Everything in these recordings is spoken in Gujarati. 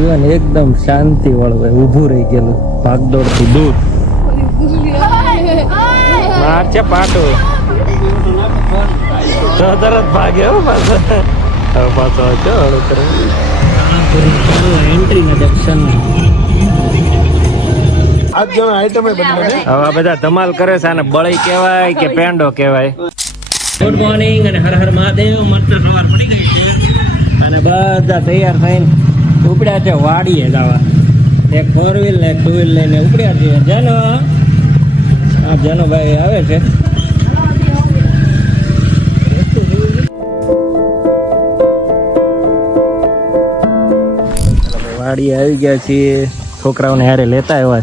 જીવન એકદમ શાંતિ વાળું હોય ઊભું રહી ગયેલું ભાગદોડથી દૂર. માર છે પાટું. તરત ભાગે હો પાછો. હવે પાછો કરે એન્ટ્રી ને દર્શન આજ જણ આઈટમ બનાવે હવે આ બધા ધમાલ કરે છે આને બળી કહેવાય કે પેંડો કહેવાય. ગુડ મોર્નિંગ અને હર હર મહાદેવ મસ્ત સવાર પડી ગઈ છે. અને બધા તૈયાર થઈને ઉપડ્યા છે, વાડીએ જવા. એક ફોર વ્હીલ ને ટુ વ્હીલ લઈને ઉપડ્યા છે જાનો આ જાનુભાઈ આવે છે. વાડીએ આવી ગયા છીએ. છોકરાઓને હારે લેતા આવ્યા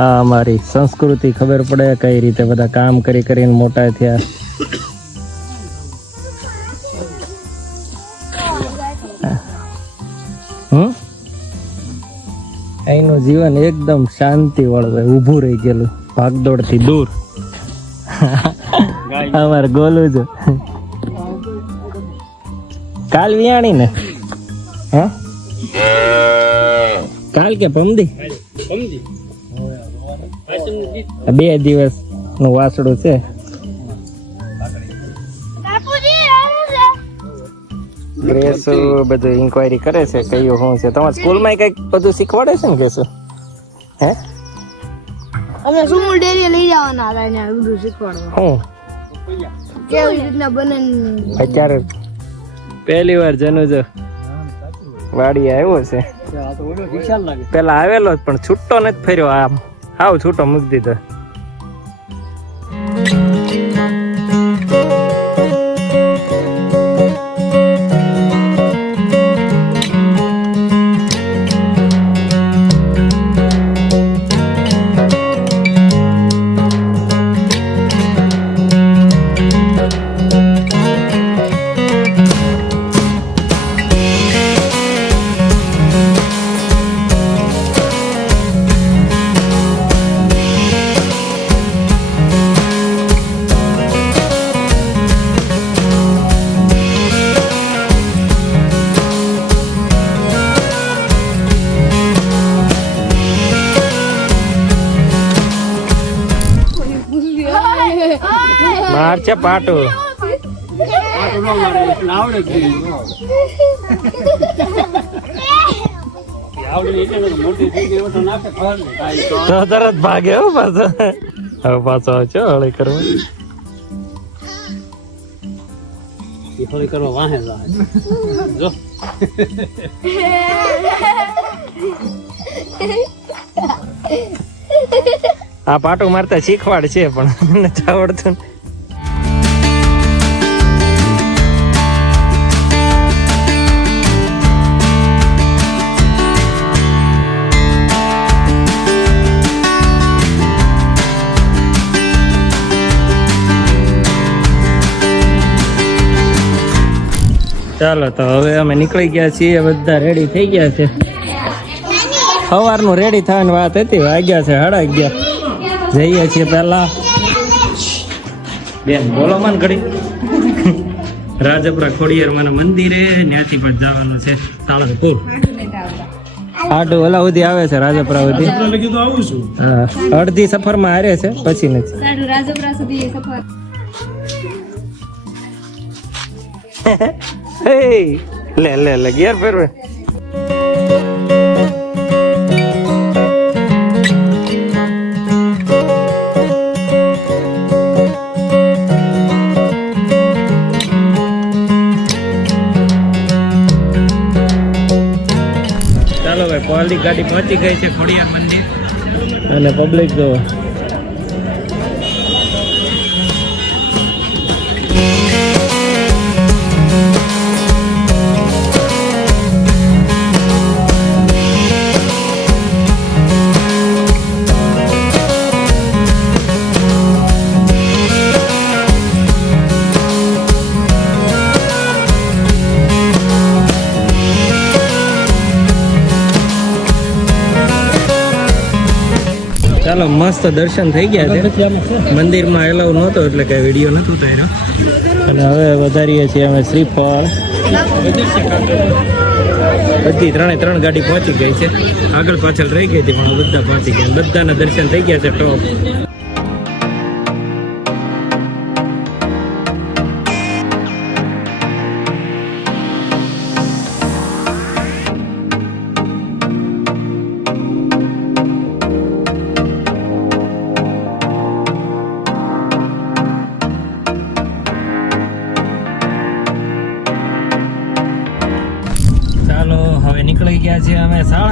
આ અમારી સંસ્કૃતિ ખબર પડે કઈ રીતે બધા કામ કરી કરીને મોટા થયા. જીવન એકદમ શાંતિ વાળું હોય ઊભું રહી ગયેલું ભાગદોડથી દૂર. અમારે ગોલું છે કાલ વિયાણી ને? હા? કાલ કે પમદી? બે દિવસનું વાસડું છે. ગ્રેસ બધું ઇન્ક્વાયરી કરે છે કયું શું છે? તમારે સ્કૂલમાં કંઈક બધું શીખવાડે છે ને કેશું હે? અમે સુમુલ ડેરી લઈ જવાના હતા એને બધું શીખવાડવા. હું. કેવી રીતના બને અત્યારે પહેલી વાર જનુજ. વાડી આવ્યો છે. પેલા આવેલો જ પણ છૂટો નથી ફર્યો આમ. આવ છૂટો મૂકી દીધો. માર છે પાટું. તો તરત ભાગે હો પાછો. હવે પાછો છો હળી કરવા. હળી કરવા વાહે જો. આ પાટું મારતા શીખવાડ છે પણ નથી આવડતું ચાલો તો હવે અમે નીકળી ગયા છીએ બધા રેડી થઈ ગયા છે. સવારનું રેડી થવાની વાત હતી વાગ્યા છે સાડા અગિયાર. જઈએ છીએ પહેલા. બેન બોલો મન ઘડી. રાજપરા ખોડિયાર માના મંદિરે ત્યાંથી પણ જવાનું છે. સાળંગપુર આટલું ઓલા સુધી આવે છે રાજપરા સુધી? લગી તો આવું હા, અડધી સફરમાં હારે છે પછી નથી. રાજપરા સુધી સફર. હે. લે લે લે ગેર ફેરવે. ચાલો ભાઈ પહોળી ગાડી પહોંચી ગઈ છે ખોડિયાર મંદિર. અને પબ્લિક જો મસ્ત દર્શન થઈ ગયા છે. મંદિરમાં એલાવ નહોતો એટલે કઈ વીડિયો નતો ઉતાર્યો અને હવે વધારીએ છીએ અમે શ્રીફળ. બધી ત્રણે ત્રણ ગાડી પહોંચી ગઈ છે. આગળ પાછળ રહી ગઈ હતી પણ બધા પહોંચી ગયા. બધાના દર્શન થઈ ગયા છે ટોપ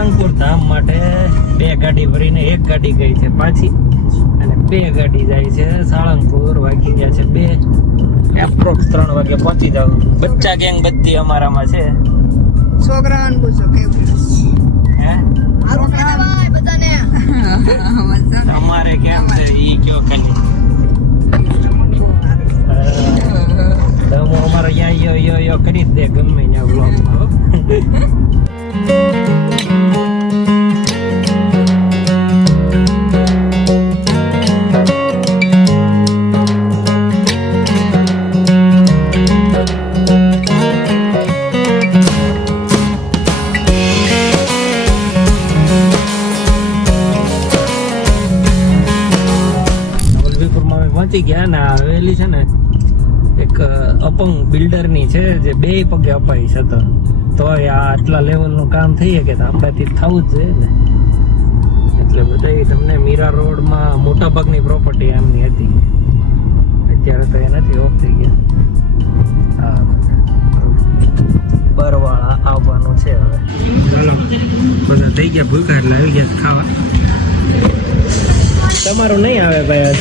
સાળંગપુર ધામ માટે બે ગાડી ભરીને એક ગાડી ગઈ છે પાછી અને બે ગાડી જાય છે સાળંગપુર વાગી ગયા છે બે એપ્રોક્સ ત્રણ વાગે પહોંચી જાવ બચ્ચા ગેંગ બધી અમારામાં છે છોકરાઓને પૂછો કેવું હે ભાઈ બધાને તમારે કેમ છે ઈ કયો ખાલી તો હું અમારો યા યો યો યો કરી દે ગમે ત્યાં બ્લોગમાં બે પગે અપાઈ છે તો તો આ આટલા લેવલનું કામ થઈ શકે તો આપણાથી થવું જ જોઈએ ને. એટલે બધા તમને મીરા રોડમાં મોટા ભાગની પ્રોપર્ટી એમની હતી. અત્યારે તો એ નથી ઓફ થઈ ગયા. હા. બરવાળા આવવાનું છે હવે. બધા થઈ ગયા ભૂખા એટલે આવી ગયા ખાવા. તમારું નહીં આવે ભાઈ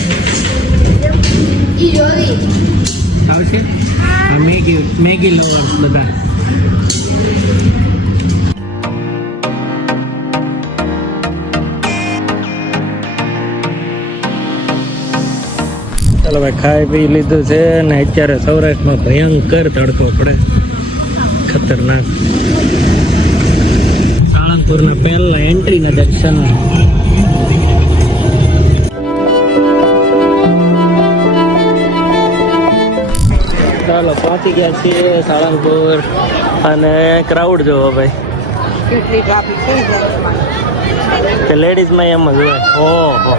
આવશે. મેગી મેગી લવર્સ બધા. ચાલો ભાઈ, ખાઈ પી લીધું છે ને અત્યારે સૌરાષ્ટ્રમાં ભયંકર તડકો પડે. ખતરનાક. સાળંગપુરના પહેલા એન્ટ્રીના દર્શન પહોંચી ગયા છીએ સાળંગપુર અને ક્રાઉડ જોવો ભાઈ. લેડીઝમાં એમ જ હોય. ઓહો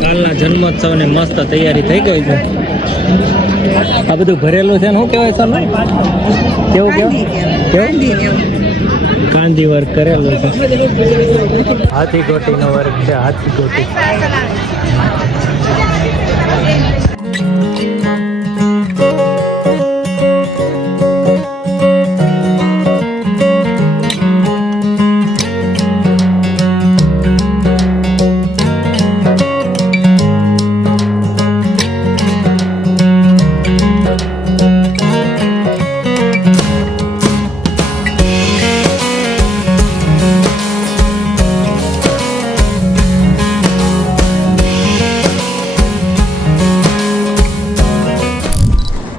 કાલના જન્મોત્સવની મસ્ત તૈયારી થઈ ગઈ છે. આ બધું ભરેલું છે ને શું કહેવાય સર કેવું કેવું? કેવું કાંદી વર્ક કરેલું છે. હાથી ગોટીનો વર્ક છે હાથી ગોટી.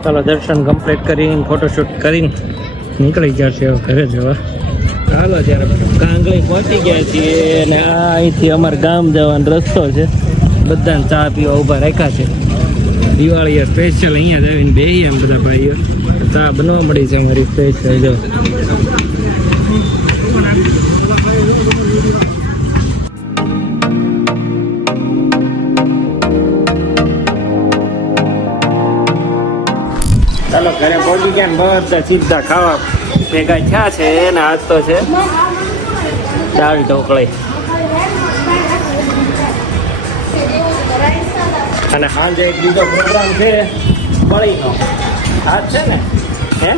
ચાલો દર્શન કમ્પ્લીટ કરીને ફોટોશૂટ કરીને નીકળી જશે ઘરે જવા ચાલો જ્યારે કાંગળી પહોંચી ગયા છીએ અને આ અહીંથી અમારા ગામ જવાનો રસ્તો છે. બધાને ચા પીવા ઊભા રાખ્યા છે. દિવાળીએ સ્પેશિયલ અહીંયા જ આવીને બે એમ બધા ભાઈઓ. ચા બનવા મળી છે અમારી સ્પેશિયલ જો. ઘરે પહોંચી ગયા બધા સીધા ખાવા ભેગા થયા છે ને આજ તો છે. દાળ ઢોકળી. અને સાંજે એક બીજો પ્રોગ્રામ છે બળીનો. આજ છે ને? હે?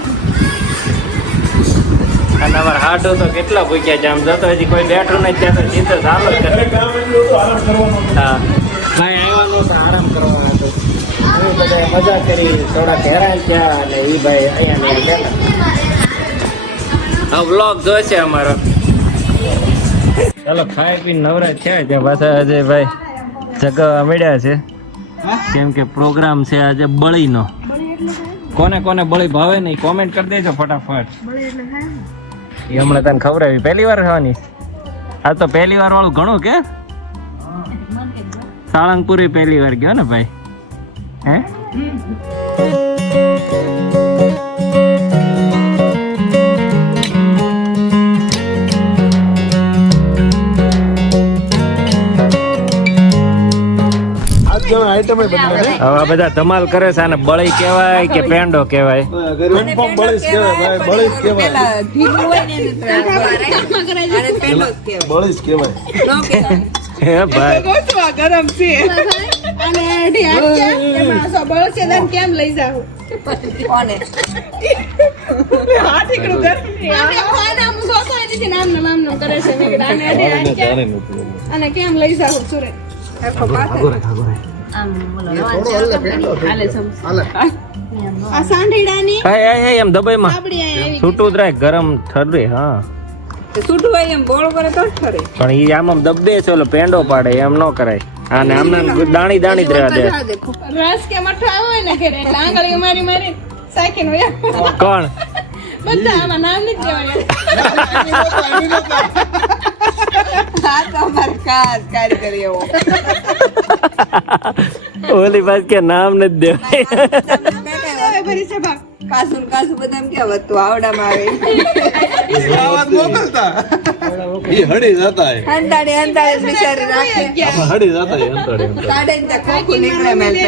અને અમારે હાડો તો કેટલા ભૂખ્યા છે આમ જતો હજી કોઈ બેઠું નથી ત્યાં તો સીધો ચાલો હા. કાંઈ આવ્યા નહોતા આરામ કરવાનો. બધા મજા કરી થોડા હેરાન થયા અને એ ભાઈ અહીંયા હા બ્લોગ જોશે અમારો. ચાલો ખાઈ પીને નવરા થયા છે. પાછા આજે ભાઈ જગાવા મળ્યા છે. કેમ કે પ્રોગ્રામ છે આજે બળીનો. કોને કોને બળી ભાવે નહીં કોમેન્ટ કરી દેજો ફટાફટ. એ હમણાં તને ખવડાવી. પહેલી વાર ખાવાની? આ તો પહેલી વાર વાળું ઘણું કે? સાળંગપુરી પહેલી વાર ગયો ને ભાઈ? હે? હવે બધા ધમાલ કરે છે આને બળી કહેવાય કે પેંડો કહેવાય? બળી કહેવાય હે ભાઈ. ગરમ છે. અને હાથ છે? એમાં સબળ છે then કેમ લઈ જાવ હાથ એકડું ગરમ આપણે ખાને આમ જોતો નથી નામ નામ નામ નામ કરે છે. મેં કીધું આને અઢી છે. અને કેમ લઈ જાવ સુરત? આ સાંઢીડાની હે હે હે એમ દબાઈમાં છૂટું જ રાખ ગરમ ઠરે હા. છૂટું હોય એમ બોળ કરે તો ઠરે. પણ ઈ આમ આમ દબે છે ઓલો પેંડો પાડે એમ ન કરાય. આને આમને દાણી દાણી જ રહેવા દે. રસ કે મઠો આવ્યો હોય ને ઘરે એટલે આંગળીઓ મારી મારી સાયકલ હોય કોણ? બધા આમાં નામ નથી એવો. ઓલી પાસ કે નામ નથી દેવાય. કાસુ કાસુ બધા એમ આવડામાં આવે. હડી જતા બિચારી રાખે. હડી જતા ને ખોખું નીકળે મેલ જ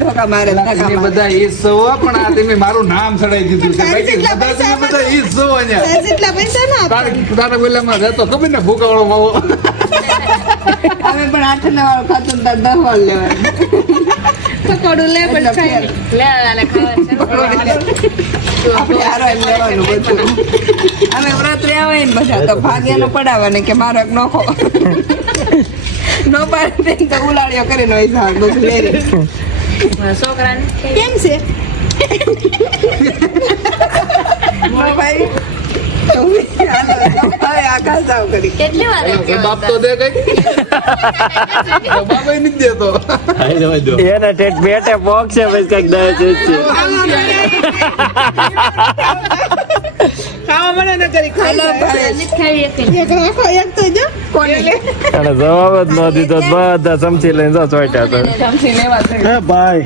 ધોકા મારે તમે બધા ઈ જ પણ આ તમે મારું નામ ચડાઈ દીધું છે. બાકી બધા તમે બધા ઈ અહીંયા. પૈસા ના. તારે તારા બોલામાં રહેતો ખબર ને ભૂકાવાળો માવો અમે પણ આઠ ને વાળું ખાતું ને તાર દસ વાળ લેવાનું પકોડું લે પણ આપણે અમે વ્રત રહ્યા હોય ને બધા તો ભાગ્યાનો પડાવવાને કે મારો એક નોખો નો પાડે તો ઉલાળ્યો કરીને હોય સાહેબ બધું લેરી કેમ છે? ભાઈ એને બેટે પોક છે પછી કંઈક દે છે જવાબ જ ન દીધો બધા ચમચી લઈને ચોટ્યા ભાઈ.